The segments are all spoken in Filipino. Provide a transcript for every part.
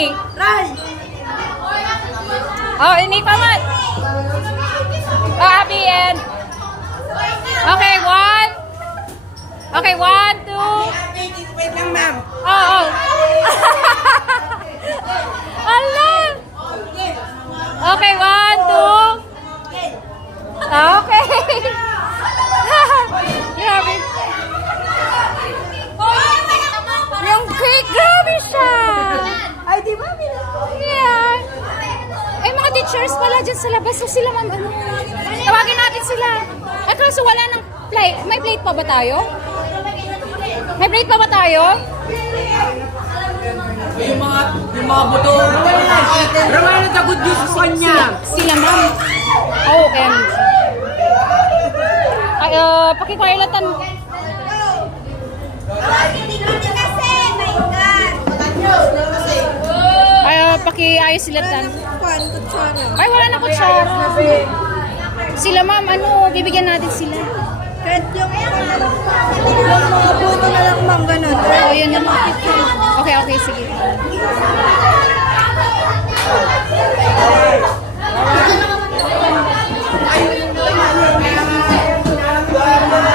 Ready? Oh, ini pamat. Oh, Abby and... Okay, one. Okay, 1, 2. Wait lang, ma'am. Oh. Ala. Okay, 1, 2. Okay. Grabe. Yung cake, grabe siya. Ay, di ba? Yeah. Ay, mga teachers pala dyan sa labas. So sila, ma'am, ano? Tawagin natin sila. Eh, kaso wala ng plate. May plate pa ba tayo? May plate pa ba tayo? Yung mga buto. Ramay na the good news sa kanya. Sila, ma'am. OMG. Ay, pakikwirelatan. Ay, pakiayos sila tan. Ay, wala na kutsara. Sila, ma'am, ano, bibigyan natin sila. Kahit yung mga buto na lang, ma'am, ganun. Oo, yun naman. Okay, sige.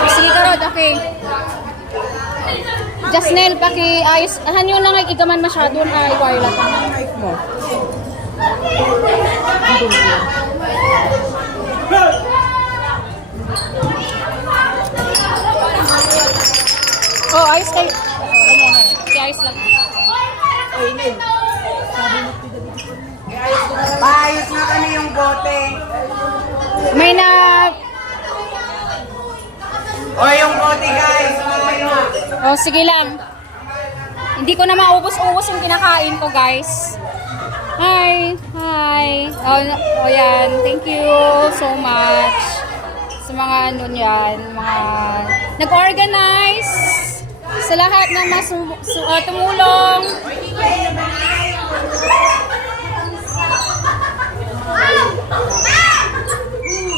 Sige, Karod, okay. Jasnel, pakiayos. Hanyo lang ay igaman masyado na i-wire lang. Oh, ayos kayo. Ayos lang. Paayos na kami yung bote. May na... O, yung bote, guys. Oh, sige lang. Hindi ko na maubos-ubos yung kinakain ko, guys. Hi. Oh, yan. Thank you so much sa mga ano yan, mga nag-organize, sa lahat ng tumulong.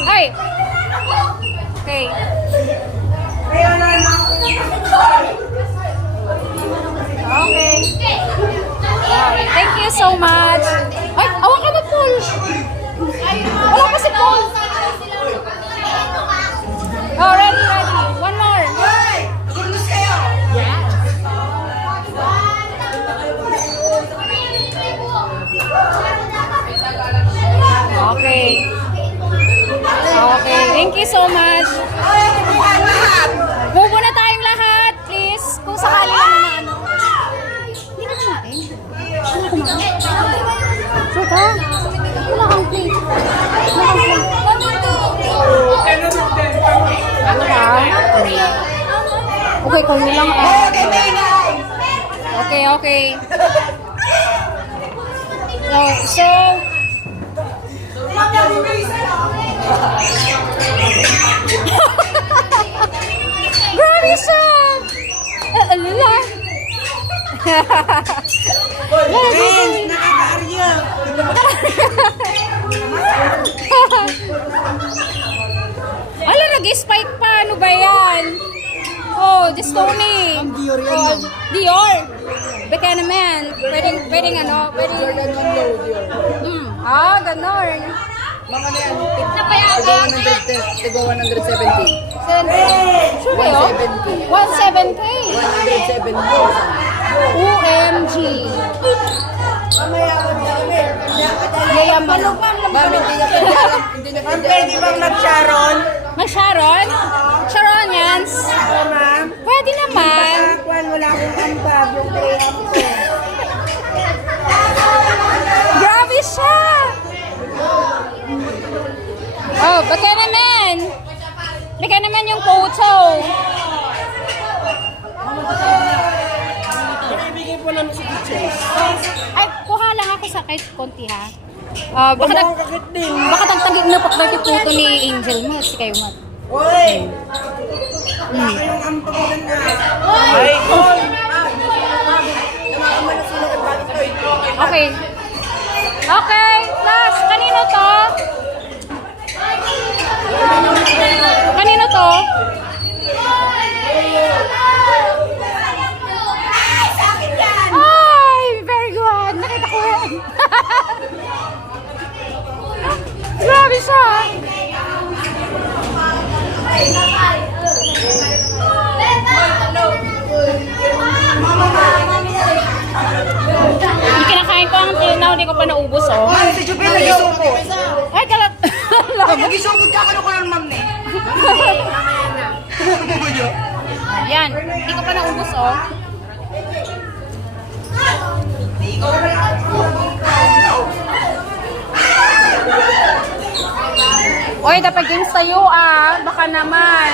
Ay! Okay. Okay. Thank you so much. Ay, awan ka ba, Paul? Wala pa si Paul. Oh, ready. One more. Okay. Thank you so much. Move na tayong lahat, please. Kung sakali lang naman ano. Hindi na kumain. Ano kumain? Sure ka? Wala kang plate. Okay, kung lang. Okay. So, grabe siya! Alala! Nakaka-arya. Ala, nag-spike pa. Ano ba yan? Oh, just Tony. Dior yan. Dior. Beka naman. Pwedeng ano? Pwedeng... ganon. Mga na yan. Napayagan. Tigo 170. Sure kayo? 170. 170. OMG. Yayaman. Ma'am, hindi na pwede bang mag-sharon? Mag-Sharon? Sharon yan? Ma'am. Pwede naman. Wala akong ambag yung kaya ko. Grabe siya! Oh, baka naman! Baka naman yung photo. Ibigay po namin sa teachers. Ay, kuha lang ako sa kahit konti ha. Baka tagtagig na pa yung photo ni Angel mo. Si kayo mat. Uy! Yung ampagulan na. Ay! Okay. Okay, class. Kanino to? Kanino to? Ay, very good. Nakita ko na, hindi ko pa naubos, oh. Man, si Jupil nag-isumpo. Ay, kalat. Nag-isumpo ka ko ng ma'am ne. Yan, hindi ko pa naubos, oh. Oy, dapat games tayo, ah. Baka naman.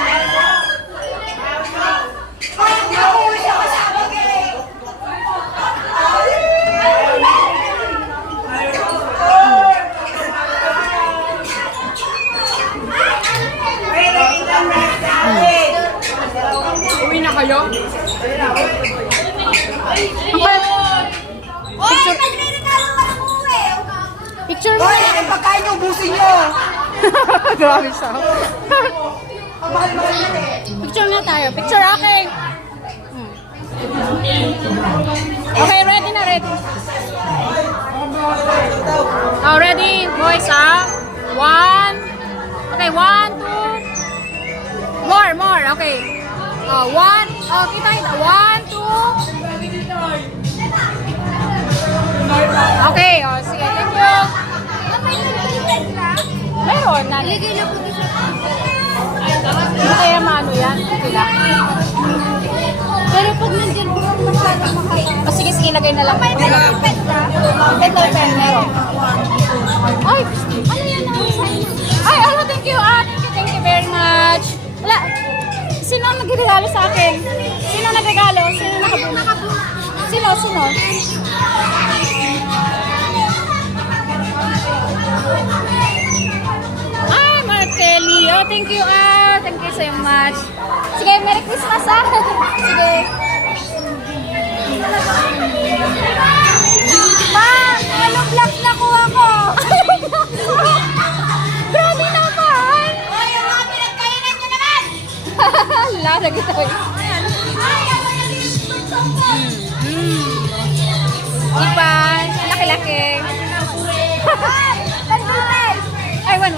Uwi na kayo? Picture Hoy, ang pagkain niyo, ubusin niyo. Grabe siya. Ang mahal-mahal yan eh. Picture na tayo. Picture aking. Okay, ready na, ready. Oh, ready, boys, ah. 1. Okay, 1, 2. More, okay. 1. Oh, kita. 1, 2. Okay, oh, sige, thank you. Meron, naligay na po siya. Hindi kaya maano yan? Okay lang. Pero pag nandiyan po ang masyadong makaya. O sige, lagay na lang. May pen ka? Pen na pen, meron. Ay, ano yan ang sign? Ay, thank you. Thank you very much. Wala. Sino ang nagregalo sa akin? Sino nagregalo? Sino nakabuno? Sino? Ay, Martelli. Oh, thank you, Thank you so much. Sige, Merry Christmas, Sige. Ma, ano vlog na kuha ko? Grabe naman. Ay, ang mga pinagkainan nyo naman. Lada kita. Ipan, laki-laki. Ay, one.